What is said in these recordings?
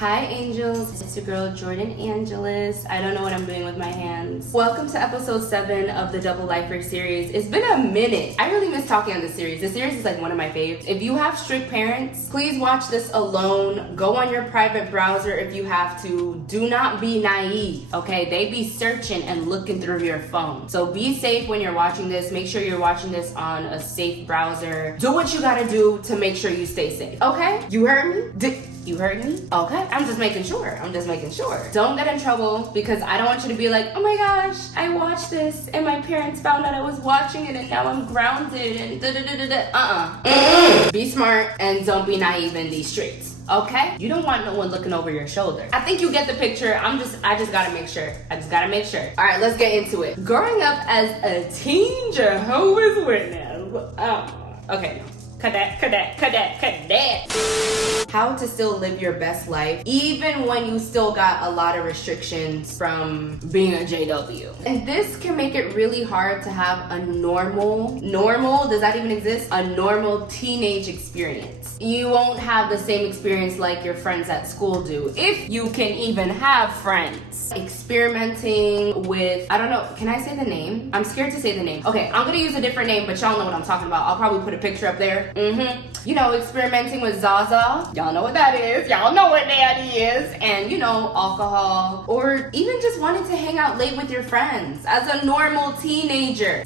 Hi angels, it's your girl Jordan Angeles. I don't know what I'm doing with my hands. Welcome to episode 7 of the Double LIFERS series. It's been a minute. I really miss talking on this series. This series is like one of my faves. If you have strict parents, please watch this alone. Go on your private browser if you have to. Do not be naive, okay? They be searching and looking through your phone. So be safe when you're watching this. Make sure you're watching this on a safe browser. Do what you gotta do to make sure you stay safe, okay? You heard me? You heard me? Okay, I'm just making sure. Don't get in trouble because I don't want you to be like, oh my gosh, I watched this and my parents found out I was watching it and now I'm grounded and da-da-da-da-da. Be smart and don't be naive in these streets. Okay? You don't want no one looking over your shoulder. I think you get the picture. I just gotta make sure. All right, let's get into it. Growing up as a teen Jehovah's Witness. Okay. Cadet. How to still live your best life even when you still got a lot of restrictions from being a JW. And this can make it really hard to have a normal, does that even exist? A normal teenage experience. You won't have the same experience like your friends at school do, if you can even have friends. Experimenting with, I don't know, can I say the name? I'm scared to say the name. Okay, I'm gonna use a different name, but y'all know what I'm talking about. I'll probably put a picture up there. You know, experimenting with zaza. Y'all know what that is. And, you know, alcohol. Or even just wanting to hang out late with your friends as a normal teenager.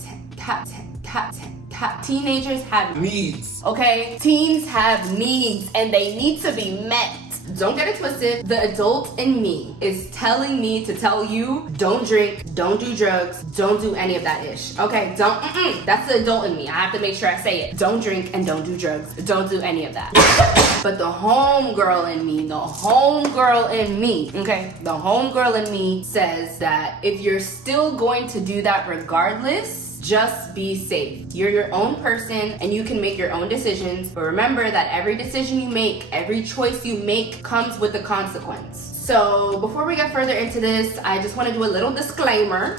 Teenagers have needs. Okay? Teens have needs and they need to be met. Don't get it twisted. The adult in me is telling me to tell you, don't drink, don't do drugs, don't do any of that ish. Okay, that's the adult in me. I have to make sure I say it. Don't drink and don't do drugs. Don't do any of that. But the homegirl in me says that if you're still going to do that regardless, just be safe. You're your own person and you can make your own decisions. But remember that every decision you make, every choice you make comes with a consequence. So before we get further into this, I just want to do a little disclaimer.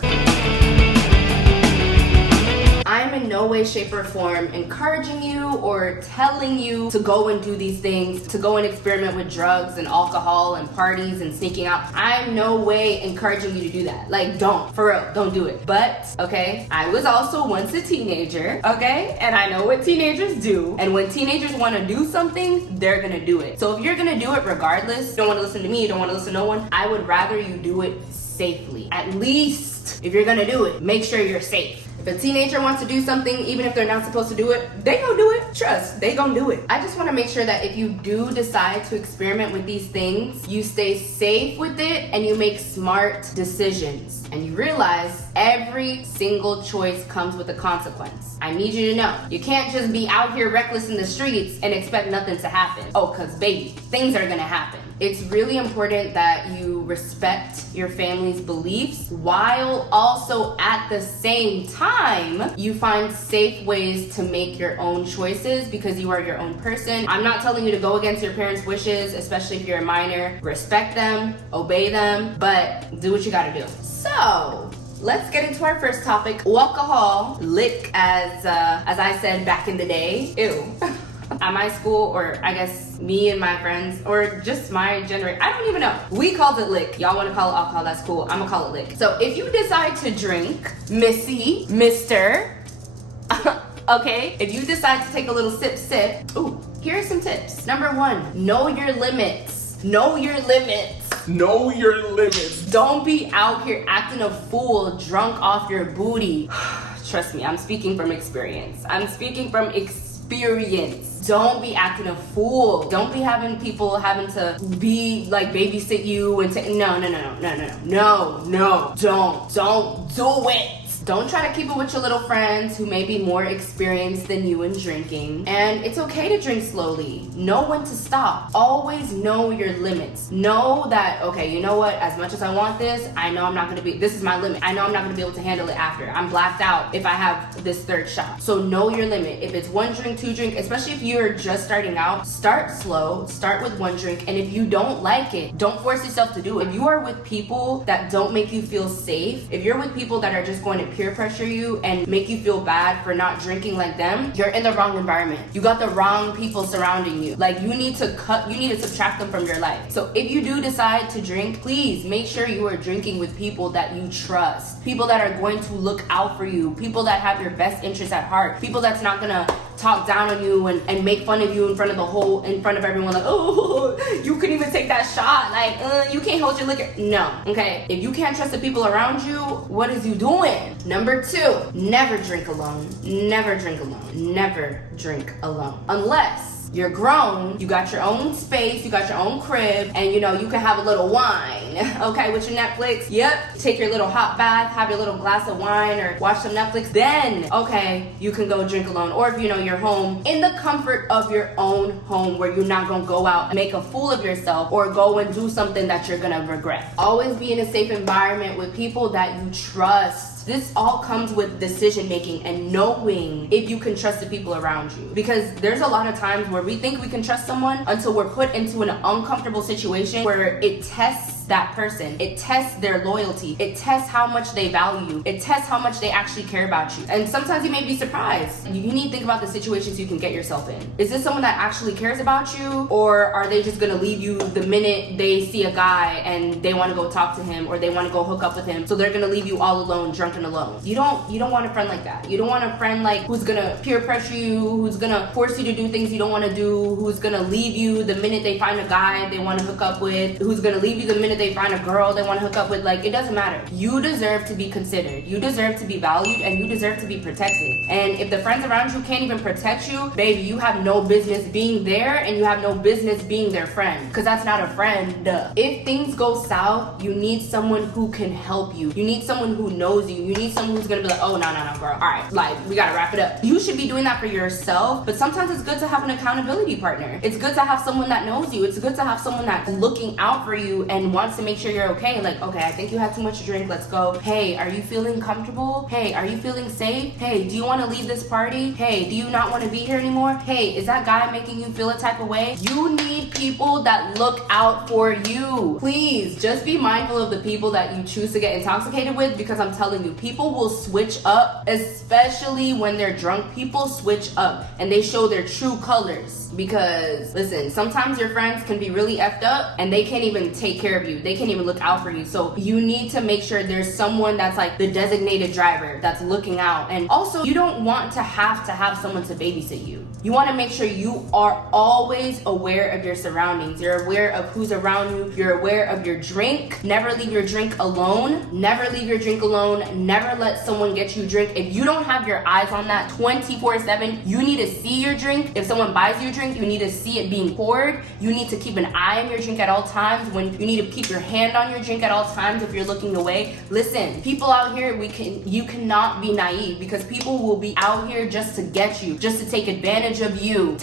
I'm in no way, shape, or form encouraging you or telling you to go and do these things, to go and experiment with drugs and alcohol and parties and sneaking out. I'm no way encouraging you to do that. Like, don't, for real, don't do it. But, okay, I was also once a teenager, okay? And I know what teenagers do. And when teenagers want to do something, they're gonna do it. So if you're gonna do it regardless, you don't want to listen to me, you don't want to listen to no one, I would rather you do it safely. At least, if you're gonna do it, make sure you're safe. If a teenager wants to do something, even if they're not supposed to do it, they gonna do it. Trust, they gonna do it. I just wanna make sure that if you do decide to experiment with these things, you stay safe with it and you make smart decisions. And you realize every single choice comes with a consequence. I need you to know, you can't just be out here reckless in the streets and expect nothing to happen. Oh, cause baby, things are gonna happen. It's really important that you respect your family's beliefs while also at the same time you find safe ways to make your own choices because you are your own person. I'm not telling you to go against your parents' wishes, especially if you're a minor. Respect them, obey them, but do what you gotta do. So, let's get into our first topic, alcohol, lick, as I said back in the day. Ew. At my school, or I guess me and my friends, or just my generation, I don't even know. We called it lick. Y'all want to call it alcohol, that's cool. I'm gonna call it lick. So if you decide to drink, Missy, Mister, okay, if you decide to take a little sip, ooh, here are some tips. Number 1, know your limits. Know your limits. Don't be out here acting a fool, drunk off your booty. Trust me, I'm speaking from experience. Don't be acting a fool. Don't be having people having to be like babysit you and no, don't do it. Don't try to keep it with your little friends who may be more experienced than you in drinking. And it's okay to drink slowly. Know when to stop. Always know your limits. Know that, okay, you know what? As much as I want this, I know I'm not gonna be, this is my limit. I know I'm not gonna be able to handle it after. I'm blacked out if I have this third shot. So know your limit. If it's 1 drink, 2 drink, especially if you're just starting out, start slow, start with 1 drink. And if you don't like it, don't force yourself to do it. If you are with people that don't make you feel safe, if you're with people that are just going to peer pressure you and make you feel bad for not drinking like them, you're in the wrong environment. You got the wrong people surrounding you. Like, you need to subtract them from your life. So if you do decide to drink, please make sure you are drinking with people that you trust, people that are going to look out for you, people that have your best interests at heart, people that's not gonna talk down on you and make fun of you in front of everyone, like, oh, you couldn't even take that shot, like, you can't hold your liquor. No. Okay, if you can't trust the people around you, what is you doing? Number 2, never drink alone. Never drink alone. Never drink alone. Unless you're grown, you got your own space, you got your own crib, and you can have a little wine, okay, with your Netflix. Yep, take your little hot bath, have your little glass of wine, or watch some Netflix. Then, okay, you can go drink alone. Or if you're home, in the comfort of your own home, where you're not gonna go out and make a fool of yourself or go and do something that you're gonna regret. Always be in a safe environment with people that you trust. This all comes with decision making and knowing if you can trust the people around you. Because there's a lot of times where we think we can trust someone until we're put into an uncomfortable situation where it tests that person. It tests their loyalty. It tests how much they value you. It tests how much they actually care about you. And sometimes you may be surprised. You need to think about the situations you can get yourself in. Is this someone that actually cares about you? Or are they just gonna leave you the minute they see a guy and they wanna go talk to him, or they wanna go hook up with him? So they're gonna leave you all alone, drunk and alone. You don't want a friend like that. You don't want a friend like who's gonna peer pressure you, who's gonna force you to do things you don't wanna do, who's gonna leave you the minute they find a guy they wanna hook up with, who's gonna leave you the minute they find a girl they want to hook up with. Like, it doesn't matter. You deserve to be considered. You deserve to be valued, and you deserve to be protected. And if the friends around you can't even protect you, baby, you have no business being there, and you have no business being their friend, because that's not a friend. If things go south, you need someone who can help you. You need someone who knows you. You need someone who's gonna be like, oh, no, girl. All right, like, we gotta wrap it up. You should be doing that for yourself, but sometimes it's good to have an accountability partner. It's good to have someone that knows you. It's good to have someone that's looking out for you and wants to make sure you're okay. Like, okay, I think you had too much to drink. Let's go. Hey, are you feeling comfortable? Hey, are you feeling safe? Hey, do you want to leave this party? Hey, do you not want to be here anymore? Hey, is that guy making you feel a type of way? You need people that look out for you. Please, just be mindful of the people that you choose to get intoxicated with, because I'm telling you, people will switch up, especially when they're drunk. People switch up and they show their true colors. Because, listen, sometimes your friends can be really effed up and they can't even take care of you. They can't even look out for you. So you need to make sure there's someone that's like the designated driver that's looking out. And also, you don't want to have someone to babysit you. You want to make sure you are always aware of your surroundings. You're aware of who's around you. You're aware of your drink. Never leave your drink alone. Never leave your drink alone. Never let someone get you a drink. If you don't have your eyes on that 24/7, you need to see your drink. If someone buys you a drink, you need to see it being poured. You need to keep an eye on your drink at all times. When you need to keep your hand on your drink at all times if you're looking away. Listen, people out here, you cannot be naive, because people will be out here just to get you, just to take advantage of you,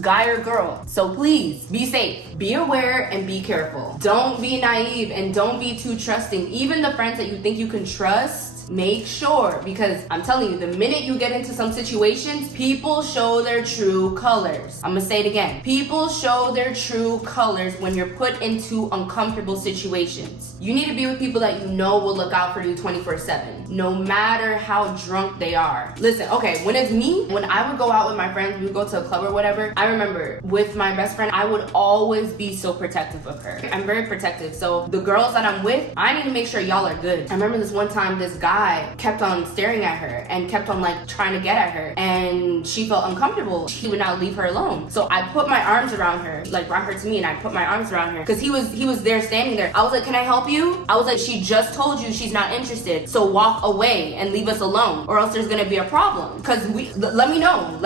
guy or girl. So please be safe, be aware, and be careful. Don't be naive and don't be too trusting. Even the friends that you think you can trust, make sure, because I'm telling you, the minute you get into some situations, people show their true colors. I'm gonna say it again. People show their true colors when you're put into uncomfortable situations. You need to be with people that you know will look out for you 24/7, no matter how drunk they are. Listen, okay, when it's me, when I would go out with my friends, we would go to a club or whatever, I remember with my best friend, I would always be so protective of her. I'm very protective. So the girls that I'm with, I need to make sure y'all are good. I remember this one time, this guy kept on staring at her and kept on like trying to get at her, and she felt uncomfortable. He would not leave her alone. So I put my arms around her, like brought her to me, and I put my arms around her because he was there standing there. I was like, can I help you? I was like, she just told you she's not interested, so walk away and leave us alone, or else there's gonna be a problem. Because let me know.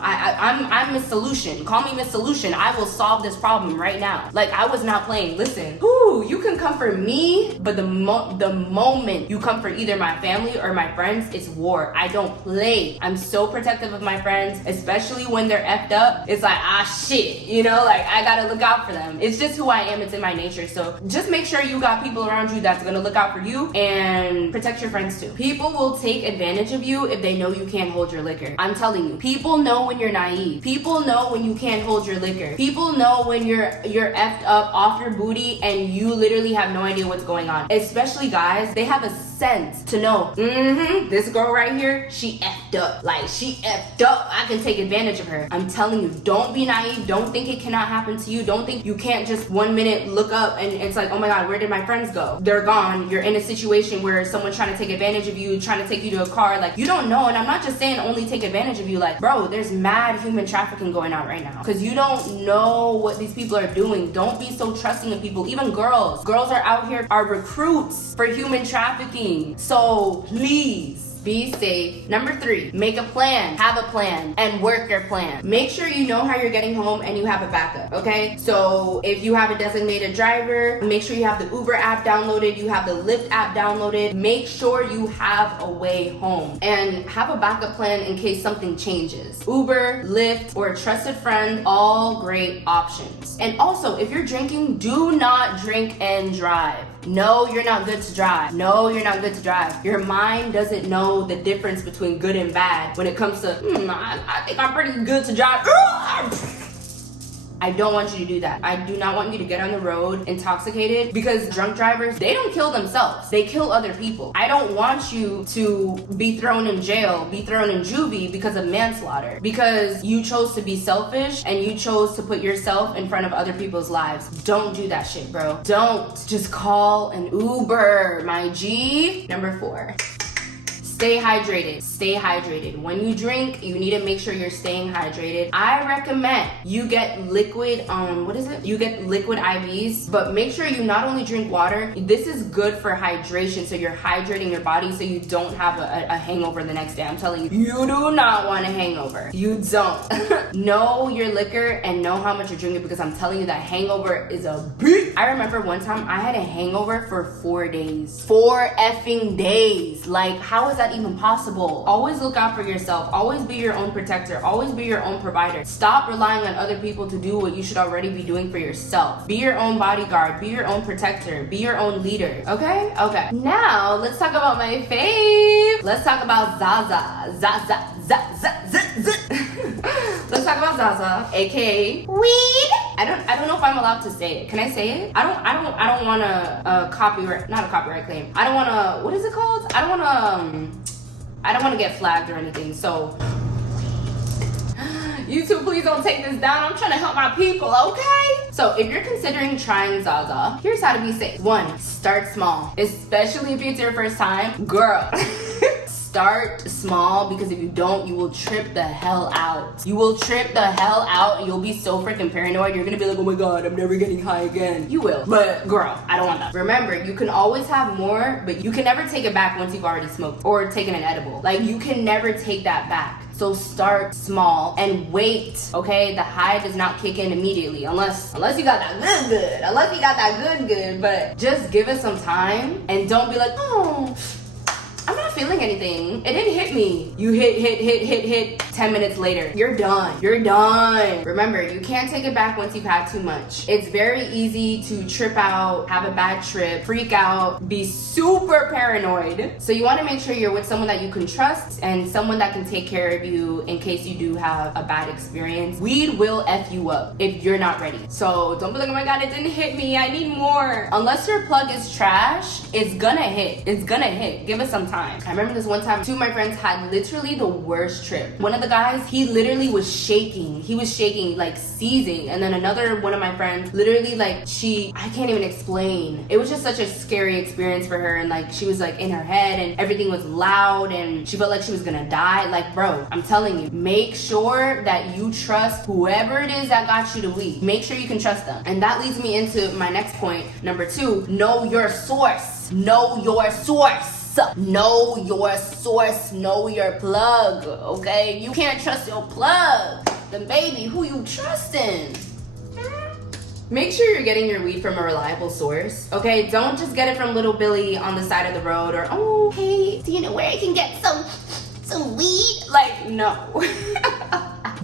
I'm Miss Solution. Call me Miss Solution. I will solve this problem right now. Like, I was not playing. Listen, you can comfort me, but the moment you comfort either my family or my friends, it's war. I don't play. I'm so protective of my friends, especially when they're effed up. It's like, ah, shit, you know, like I gotta look out for them. It's just who I am. It's in my nature. So just make sure you got people around you that's gonna look out for you and protect your friends too. People will take advantage of you if they know you can't hold your liquor. I'm telling you, people know when you're naive. People know when you can't hold your liquor. People know when you're effed up off your booty and you literally have no idea what's going on. Especially guys, they have a sense to know, this girl right here, she effed up. Like, she effed up. I can take advantage of her. I'm telling you, don't be naive. Don't think it cannot happen to you. Don't think you can't just 1 minute look up and it's like, oh my God, where did my friends go? They're gone. You're in a situation where someone's trying to take advantage of you, trying to take you to a car. Like, you don't know. And I'm not just saying only take advantage of you. Like, bro, there's mad human trafficking going on right now because you don't know what these people are doing. Don't be so trusting of people. Even girls. Girls are out here, are recruits for human trafficking. So please, be safe. Number 3, make a plan. Have a plan and work your plan. Make sure you know how you're getting home and you have a backup, okay? So if you have a designated driver, make sure you have the Uber app downloaded, you have the Lyft app downloaded. Make sure you have a way home and have a backup plan in case something changes. Uber, Lyft, or a trusted friend, all great options. And also, if you're drinking, do not drink and drive. No, you're not good to drive. No, you're not good to drive. Your mind doesn't know the difference between good and bad when it comes to, I think I'm pretty good to drive. I don't want you to do that. I do not want you to get on the road intoxicated because drunk drivers, they don't kill themselves. They kill other people. I don't want you to be thrown in jail, be thrown in juvie because of manslaughter, because you chose to be selfish and you chose to put yourself in front of other people's lives. Don't do that shit, bro. Don't. Just call an Uber, my G. Number 4. Stay hydrated. Stay hydrated. When you drink, you need to make sure you're staying hydrated. I recommend you get liquid, You get liquid IVs, but make sure you not only drink water, this is good for hydration, so you're hydrating your body so you don't have a hangover the next day. I'm telling you, you do not want a hangover. You don't. Know your liquor and know how much you're drinking because I'm telling you that hangover is a beast. I remember one time I had a hangover for 4 days. 4 effing days. Like, how is that even possible? Always look out for yourself. Always be your own protector. Always be your own provider. Stop relying on other people to do what you should already be doing for yourself. Be your own bodyguard. Be your own protector. Be your own leader. Okay? Okay. Now, let's talk about my fave. Let's talk about Zaza. Let's talk about Zaza, aka weed. I don't know if I'm allowed to say it. Can I say it? I don't want to copyright, not a copyright claim. I don't want to, what is it called? I don't want to get flagged or anything. So YouTube, please don't take this down. I'm trying to help my people, okay? So if you're considering trying Zaza, here's how to be safe. 1, start small, especially if it's your first time. Girl, start small because if you don't, you will trip the hell out. You will trip the hell out and you'll be so freaking paranoid. You're gonna be like, oh my God, I'm never getting high again. You will, but girl, I don't want that. Remember, you can always have more, but you can never take it back once you've already smoked or taken an edible. Like, you can never take that back. So start small and wait, okay? The high does not kick in immediately unless you got that good. Unless you got that good, but just give it some time and don't be like, oh, I'm not feeling anything. It didn't hit me. You hit 10 minutes later. You're done. You're done. Remember, you can't take it back once you've had too much. It's very easy to trip out, have a bad trip, freak out, be super paranoid. So you want to make sure you're with someone that you can trust and someone that can take care of you in case you do have a bad experience. Weed will F you up if you're not ready. So don't be like, oh my God, it didn't hit me. I need more. Unless your plug is trash, it's gonna hit. It's gonna hit. Give it some time. I remember this one time, 2 of my friends had literally the worst trip. One of the guys, he literally was shaking. He was shaking, like seizing. And then another one of my friends, literally like I can't even explain. It was just such a scary experience for her. And like, she was like in her head and everything was loud and she felt like she was gonna die. Like, bro, I'm telling you, make sure that you trust whoever it is that got you the weed. Make sure you can trust them. And that leads me into my next point. Number 2, know your source. Know your source. Know your source, know your plug, okay? You can't trust your plug. Then baby, who you trusting? Make sure you're getting your weed from a reliable source, okay? Don't just get it from Little Billy on the side of the road or, oh, hey, do you know where I can get some weed? Like, no.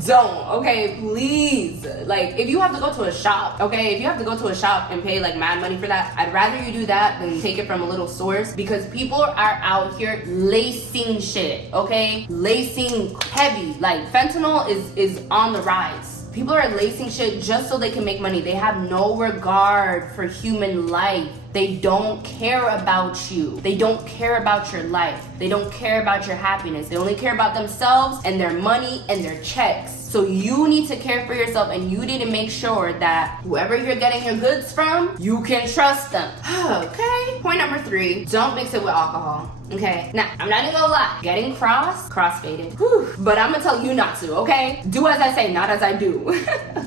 Don't, okay, please. Like, if you have to go to a shop, okay, if you have to go to a shop and pay like mad money for that, I'd rather you do that than take it from a little source, because people are out here lacing shit, okay? Lacing heavy. Like, fentanyl is on the rise. People are lacing shit just so they can make money. They have no regard for human life. They don't care about you. They don't care about your life. They don't care about your happiness. They only care about themselves and their money and their checks. So you need to care for yourself, and you need to make sure that whoever you're getting your goods from, you can trust them. Okay? Point number 3, don't mix it with alcohol. Okay? Now, I'm not even gonna lie. Getting crossfaded. Whew. But I'm gonna tell you not to, okay? Do as I say, not as I do.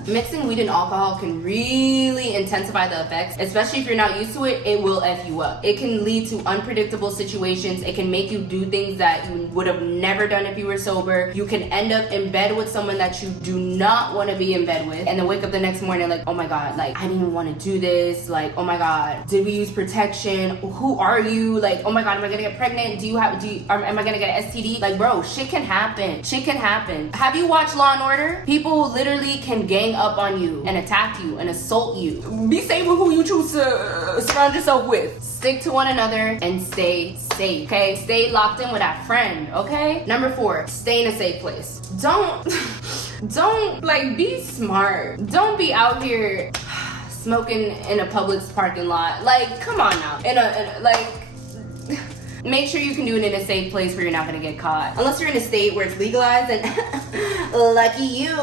Mixing weed and alcohol can really intensify the effects, especially if you're not used to it. It will F you up. It can lead to unpredictable situations. It can make you do things that you would have never done if you were sober. You can end up in bed with someone that you do not want to be in bed with, and then wake up the next morning like, oh my god, like, I didn't even want to do this. Like, oh my god, did we use protection? Who are you? Like, oh my god, am I gonna get pregnant? Am I gonna get an STD? Like, bro, shit can happen. Shit can happen. Have you watched Law and Order? People literally can gang up on you and attack you and assault you. Be safe with who you choose to surround yourself with. Stick to one another and stay safe, okay? Stay locked in with that friend, okay? Number 4, stay in a safe place. Don't, like, be smart. Don't be out here smoking in a Publix parking lot. Like, come on now. Make sure you can do it in a safe place where you're not gonna get caught. Unless you're in a state where it's legalized, and lucky you.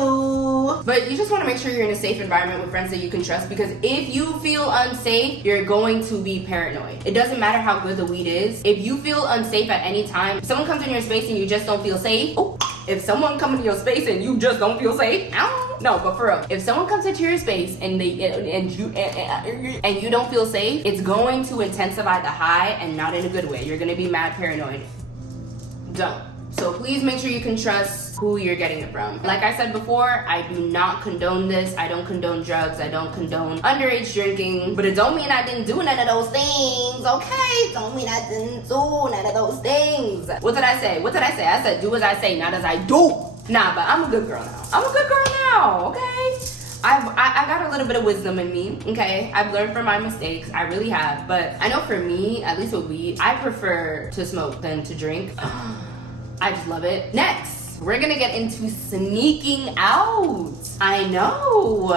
But you just wanna make sure you're in a safe environment with friends that you can trust, because if you feel unsafe, you're going to be paranoid. It doesn't matter how good the weed is. If you feel unsafe at any time, if someone comes in your space and you just don't feel safe, if someone comes into your space and you just don't feel safe, no, but for real, if someone comes into your space and you don't feel safe, it's going to intensify the high, and not in a good way. You're gonna be mad paranoid. Don't. So please make sure you can trust who you're getting it from. Like I said before, I do not condone this. I don't condone drugs. I don't condone underage drinking. But it don't mean I didn't do none of those things, okay? Don't mean I didn't do none of those things. What did I say? I said do as I say, not as I do. Nah, but I'm a good girl now. Okay? I got a little bit of wisdom in me, okay? I've learned from my mistakes. I really have. But I know for me, at least with weed, I prefer to smoke than to drink. I just love it. Next, we're gonna get into sneaking out. I know.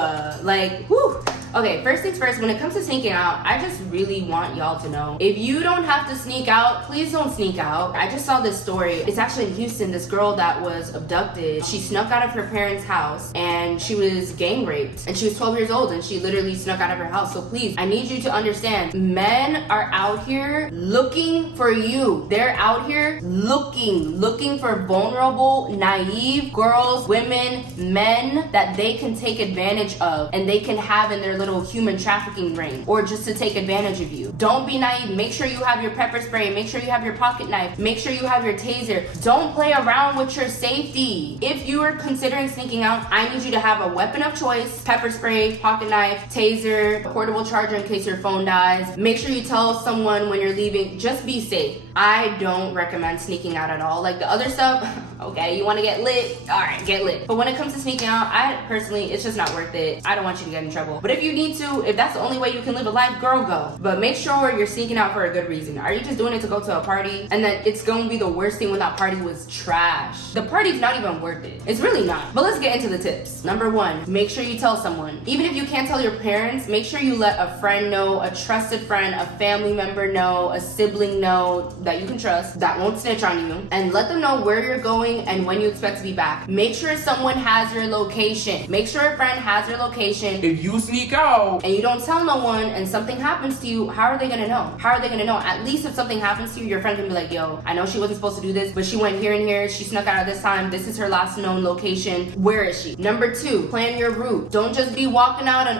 Whew. Okay, first things first, when it comes to sneaking out, I just really want y'all to know, if you don't have to sneak out, please don't sneak out. I just saw this story. It's actually in Houston, this girl that was abducted. She snuck out of her parents' house and she was gang raped. And she was 12 years old and she literally snuck out of her house. So please, I need you to understand, men are out here looking for you. They're out here looking for vulnerable, naive girls, women, men that they can take advantage of and they can have in their little human trafficking ring, or just to take advantage of you. Don't be naive. Make sure you have your pepper spray. Make sure you have your pocket knife. Make sure you have your taser. Don't play around with your safety. If you are considering sneaking out, I need you to have a weapon of choice: pepper spray, pocket knife, taser, a portable charger in case your phone dies. Make sure you tell someone when you're leaving. Just be safe. I don't recommend sneaking out at all. Like the other stuff, okay, you want to get lit? All right, get lit. But when it comes to sneaking out, I personally, it's just not worth it. I don't want you to get in trouble. But if you need to, if that's the only way you can live a life, girl, go. But make sure you're sneaking out for a good reason. Are you just doing it to go to a party? And then it's going to be the worst thing when that party was trash. The party's not even worth it. It's really not. But let's get into the tips. Number 1, make sure you tell someone. Even if you can't tell your parents, make sure you let a friend know, a trusted friend, a family member know, a sibling know that you can trust, that won't snitch on you, and let them know where you're going and when you expect to be back. Make sure someone has your location. Make sure a friend has your location. If you sneak out and you don't tell no one and something happens to you, how are they gonna know? How are they gonna know? At least if something happens to you, your friend can be like, yo, I know she wasn't supposed to do this, but she went here and here, she snuck out at this time, this is her last known location, where is she? Number 2, plan your route. Don't just be walking out and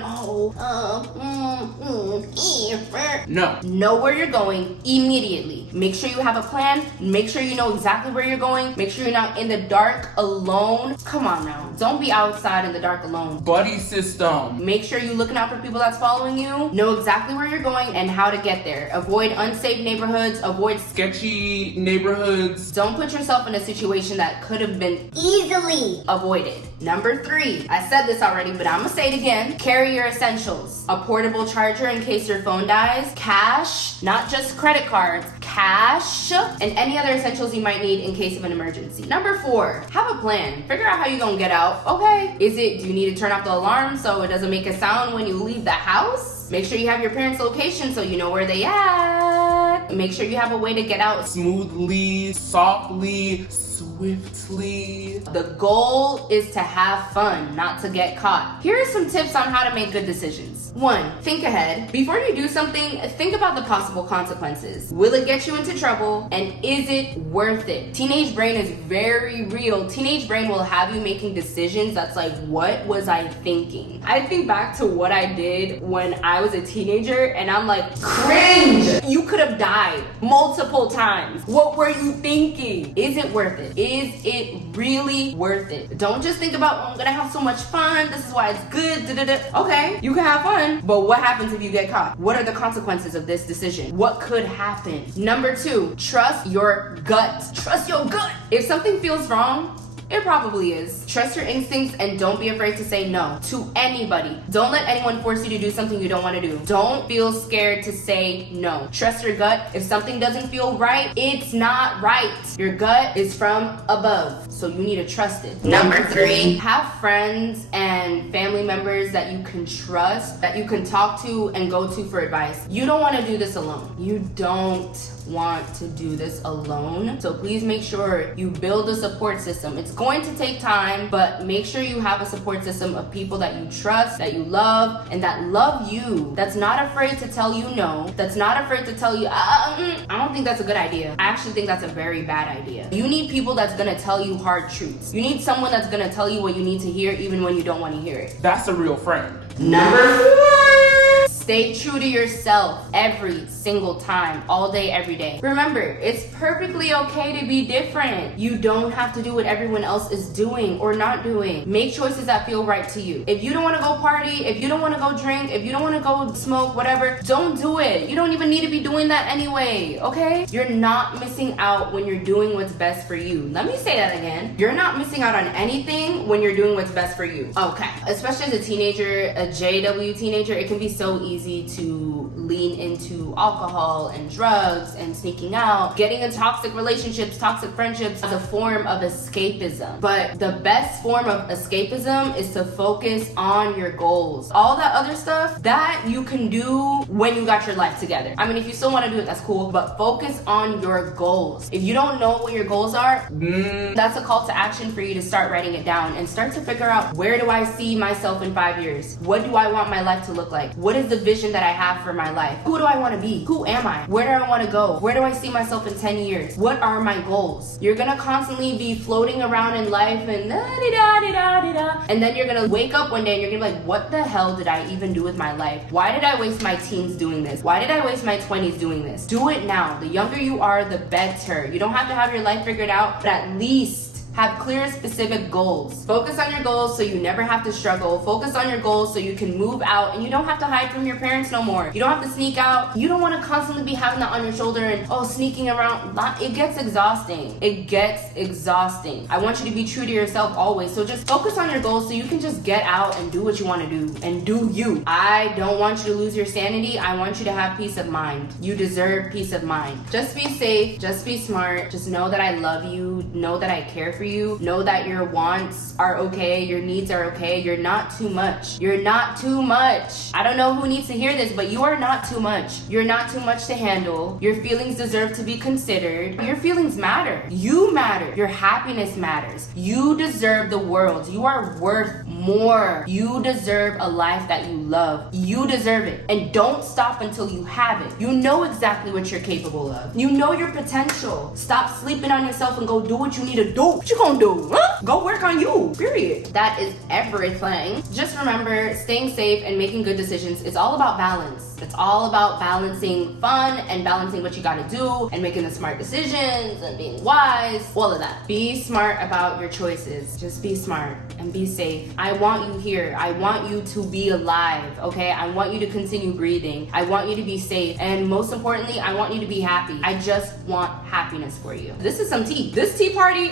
no. Know where you're going immediately. Make sure you have a plan. Make sure you know exactly where you're going. Make sure you're not in the dark alone. Come on now. Don't be outside in the dark alone. Buddy system. Make sure you look looking out for people that's following you. Know exactly where you're going and how to get there. Avoid unsafe neighborhoods, avoid Sketchy neighborhoods. Don't put yourself in a situation that could have been easily avoided. Number 3, I said this already, but I'm gonna say it again. Carry your essentials. A portable charger in case your phone dies, cash, not just credit cards, cash, and any other essentials you might need in case of an emergency. Number 4, have a plan. Figure out how you're gonna get out. Okay, do you need to turn off the alarm so it doesn't make a sound when you leave the house? Make sure you have your parents' location so you know where they at. Make sure you have a way to get out Smoothly, softly, swiftly. The goal is to have fun, not to get caught. Here are some tips on how to make good decisions. 1, think ahead. Before you do something, think about the possible consequences. Will it get you into trouble? And is it worth it? Teenage brain is very real. Teenage brain will have you making decisions that's like, what was I thinking? I think back to what I did when I was a teenager and I'm like, cringe! You could have died multiple times. What were you thinking? Is it worth it? Is it really worth it? Don't just think about, oh, I'm gonna have so much fun. This is why it's good. Okay, you can have fun, but what happens if you get caught? What are the consequences of this decision? What could happen? Number 2, trust your gut. Trust your gut. If something feels wrong, it probably is. Trust your instincts and don't be afraid to say no to anybody. Don't let anyone force you to do something you don't want to do. Don't feel scared to say no. Trust your gut. If something doesn't feel right, it's not right. Your gut is from above, so you need to trust it. Number 3, have friends and family members that you can trust, that you can talk to and go to for advice. You don't want to do this alone. You don't want to do this alone. So please make sure you build a support system. It's going to take time, but make sure you have a support system of people that you trust, that you love, and that love you. That's not afraid to tell you no. That's not afraid to tell you, I don't think that's a good idea. I actually think that's a very bad idea. You need people that's gonna tell you hard truths. You need someone that's gonna tell you what you need to hear even when you don't want to hear it. That's a real friend. Number 4, stay true to yourself every single time, all day, every day. Remember, it's perfectly okay to be different. You don't have to do what everyone else is doing or not doing. Make choices that feel right to you. If you don't want to go party, if you don't want to go drink, if you don't want to go smoke, whatever, don't do it. You don't even need to be doing that anyway, okay? You're not missing out when you're doing what's best for you. Let me say that again. You're not missing out on anything when you're doing what's best for you. Okay. Especially as a teenager, a JW teenager, it can be so easy to lean into alcohol and drugs and sneaking out, getting in toxic relationships, toxic friendships as a form of escapism. But the best form of escapism is to focus on your goals. All that other stuff, that you can do when you got your life together. I mean, if you still want to do it, that's cool, but focus on your goals. If you don't know what your goals are, that's a call to action for you to start writing it down and start to figure out, where do I see myself in 5 years? What do I want my life to look like? What is the vision that I have for my life? Who do I want to be? Who am I? Where do I want to go? Where do I see myself in 10 years? What are my goals? You're gonna constantly be floating around in life and da-di-da-di-da-di-da, and then you're gonna wake up one day and you're gonna be like, what the hell did I even do with my life? Why did I waste my teens doing this? Why did I waste my 20s doing this? Do it now. The younger you are, the better. You don't have to have your life figured out, but at least have clear, specific goals. Focus on your goals so you never have to struggle. Focus on your goals so you can move out and you don't have to hide from your parents no more. You don't have to sneak out. You don't want to constantly be having that on your shoulder and, sneaking around. It gets exhausting. It gets exhausting. I want you to be true to yourself always. So just focus on your goals so you can just get out and do what you want to do and do you. I don't want you to lose your sanity. I want you to have peace of mind. You deserve peace of mind. Just be safe. Just be smart. Just know that I love you. Know that I care for you. Know that your wants are okay. Your needs are okay. You're not too much. You're not too much. I don't know who needs to hear this, but you are not too much. You're not too much to handle. Your feelings deserve to be considered. Your feelings matter. You matter. Your happiness matters. You deserve the world. You are worth more. You deserve a life that you love. You deserve it. And don't stop until you have it. You know exactly what you're capable of. You know your potential. Stop sleeping on yourself and go do what you need to do. What you gonna do? Huh? Go work on you. Period. That is everything. Just remember, staying safe and making good decisions, it's all about balance. It's all about balancing fun and balancing what you gotta do and making the smart decisions and being wise. All of that. Be smart about your choices. Just be smart and be safe. I I want you here. I want you to be alive, okay? I want you to continue breathing. I want you to be safe. And most importantly, I want you to be happy. I just want happiness for you. This is some tea. This tea party,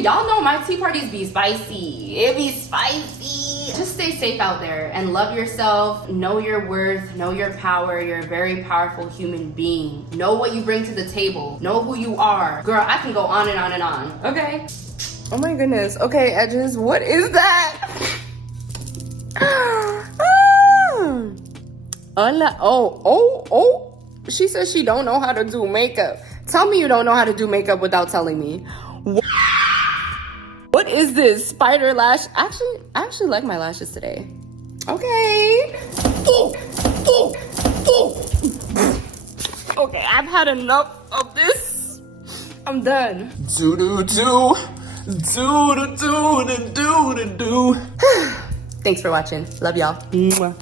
y'all know my tea parties be spicy. It be spicy. Just stay safe out there and love yourself. Know your worth. Know your power. You're a very powerful human being. Know what you bring to the table. Know who you are. Girl, I can go on and on and on, okay? Oh my goodness. Okay, Edges, what is that? Oh. She says she don't know how to do makeup. Tell me you don't know how to do makeup without telling me. What is this? Spider lash? I actually like my lashes today. Okay. Okay, I've had enough of this. I'm done. Do. Thanks for watching. Love y'all. Mwah.